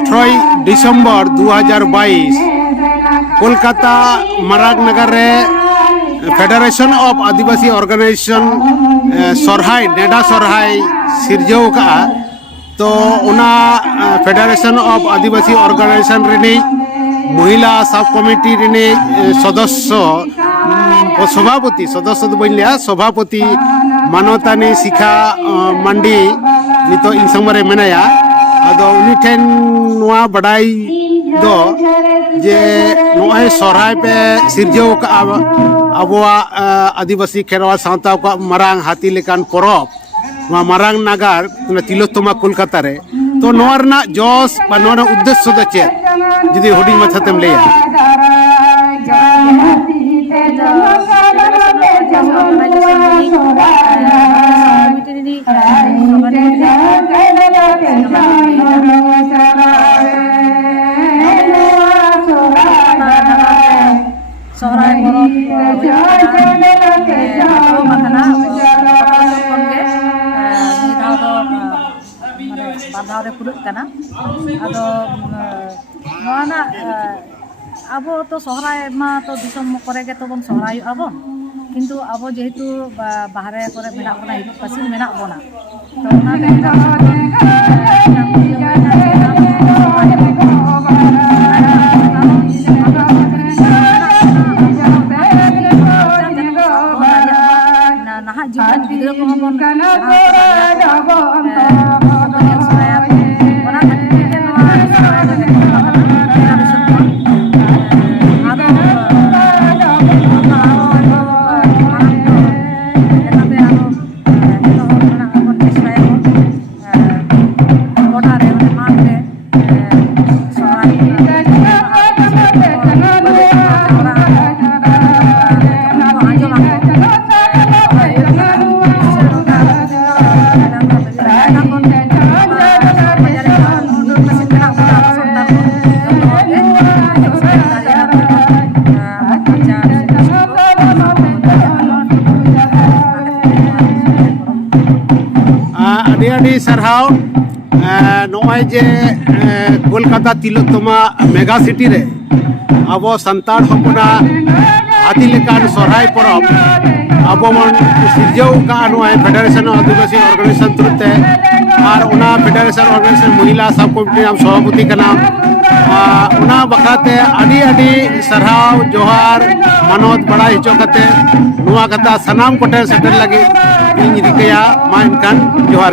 18 दिसंबर 2022 कोलकाता मरागनगर रे federation of Adivasi organisation सरहाय नेडा सरहाय सिरजव का तो उना फेडरेशन ऑफ आदिवासी ऑर्गेनाइजेशन रेनी महिला सब कमिटी रेनी सदस्य सभापति सदस्य तो बन सभापति मानवतानी शिखा मंडी नितो इन समरे मेनाया आदो उनी ठेन नुआ बड़ाई दो जे नोए सोराय पे सिरजव का अबवा आदिवासी खेरवा सावता का मरांग हाथी लेकान परब नुआ मरांग नागार तिलोत्तमा कोलकाता रे तो नोआ रना जोस बा नोआ उद्देश्य दो चेद जुदी हुडी माथातेम लेया अब तो सहराय में तो दिसम करे के तो बन सहराय आबन किंतु अब जेहेतु बाहरे करे मेना बना हिजु पश्चिम मेना बना तो नाहा जुगन गिद्रा को बन सरहाव नोय जे कोलकाता तिलोत्तमा मेगा सिटी रे अब संतान हपना हाथी लेकान सोराय परब अब मन सिरजव का नोय फेडरेशन आदिवासी ऑर्गेनाइजेशन तुरते और उना फेडरेशन ऑर्गेनाइजेशन महिला सब कमिटी नाम सभापति का नाम उना बखाते आदि आदि सरहाव जोहार मानवत बड़ा हिचो कते नुआ कथा सनाम कोटे सेटर लगे इन रिकया मा इनकान जोहार।